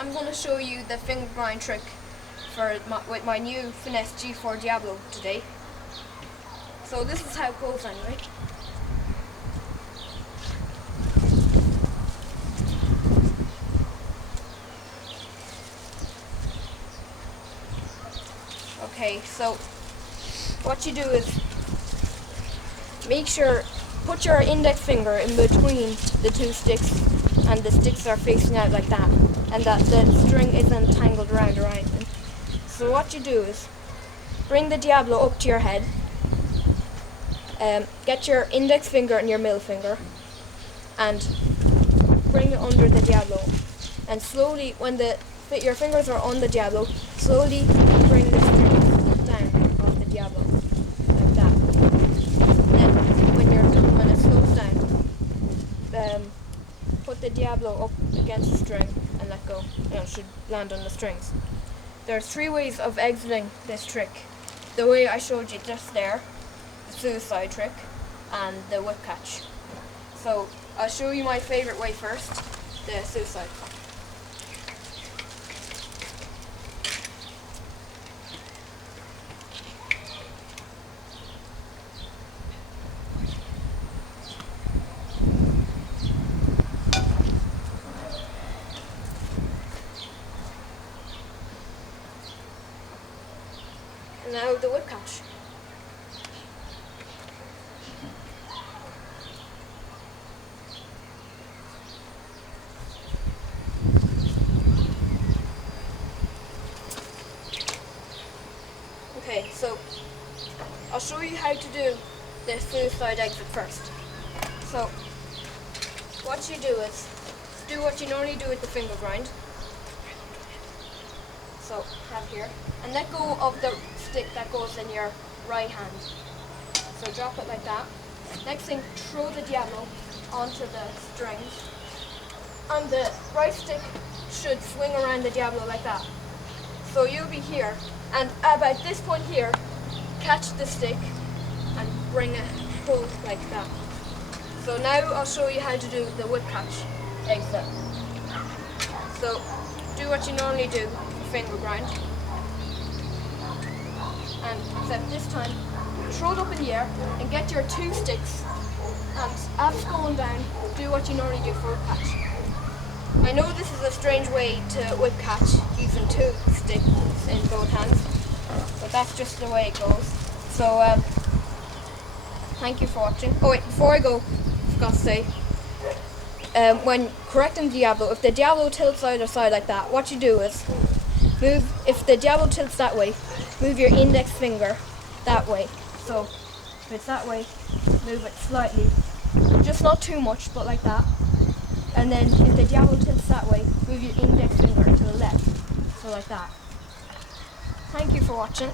I'm going to show you the finger grind trick with my new finesse G4 Diabolo today. So this is how it goes anyway. Okay, so what you do is put your index finger in between the two sticks, and the sticks are facing out like that, and that the string isn't tangled around or anything. So what you do is bring the Diabolo up to your head, get your index finger and your middle finger, and bring it under the Diabolo, and slowly, when your fingers are on the Diabolo, slowly bring the string down off the Diabolo, like that. Then when it slows down, put the Diabolo up against the string and let go. It should land on the strings. There's 3 ways of exiting this trick. The way I showed you just there, the suicide trick, and the whip catch. So I'll show you my favourite way first, the suicide. And now the whip catch. Okay, so I'll show you how to do the suicide exit first. So what you do is do what you normally do with the finger grind. So have here, and let go of the stick that goes in your right hand. So drop it like that. Next thing, throw the Diabolo onto the strings, and the right stick should swing around the Diabolo like that. So you'll be here, and about this point here, catch the stick and bring it pull like that. So now I'll show you how to do the whip catch exit. So do what you normally do, finger grind, and except this time throw it up in the air and get your 2 sticks, and as it's going down, do what you normally do for whip catch. I know this is a strange way to whip catch using 2 sticks in both hands, but that's just the way it goes. So thank you for watching. Oh wait, before I go, I forgot to say, when correcting the Diabolo, if the Diabolo tilts either side like that, what you do is if the Diabolo tilts that way, move your index finger that way. So if it's that way, move it slightly, just not too much, but like that. And then if the Diabolo tilts that way, move your index finger to the left, so like that. Thank you for watching.